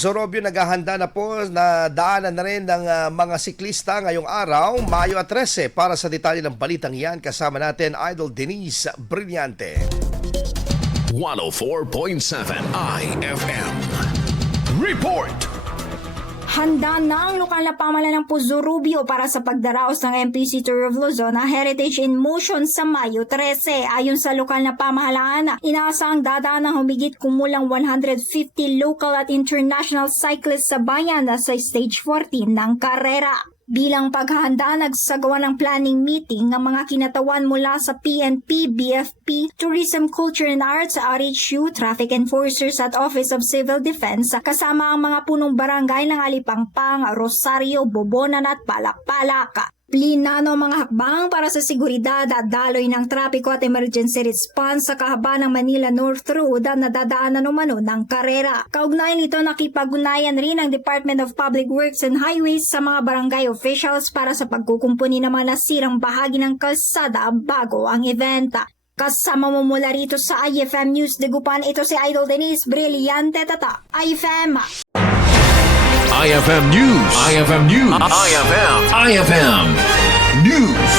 Sorobio naghahanda na po na daanan na rin ng mga siklista ngayong araw, Mayo 13. Para sa detalye ng balitang yan, kasama natin Idol Denise Brillante. 104.7 IFM Report. Handa na ang lokal na pamahalaan ng Puzurubio para sa pagdaraos ng MPC Tour of Luzon na Heritage in Motion sa Mayo 13. Ayon sa lokal na pamahalaan, inaasahang dadaan ng humigit kumulang 150 local at international cyclists sa bayan sa Stage 14 ng karera. Bilang paghahanda, nagsagawa ng planning meeting ng mga kinatawan mula sa PNP, BFP, Tourism, Culture and Arts, RHU, Traffic Enforcers at Office of Civil Defense, kasama ang mga punong barangay ng Alipangpang, Rosario, Bobonan at Palakpalak. Plinano mga hakbang para sa seguridad at daloy ng trapiko at emergency response sa kahabaan ng Manila North Road na nadadaanan umano ng karera. Kaugnay nito, nakipag-ugnayan rin ang Department of Public Works and Highways sa mga barangay officials para sa pagkukumpuni ng mga nasirang bahagi ng kalsada bago ang event. Kasama mo mula rito sa IFM News Dagupan, ito si Idol Denise Brillante Tata, IFM. IFM News. IFM News. IFM News.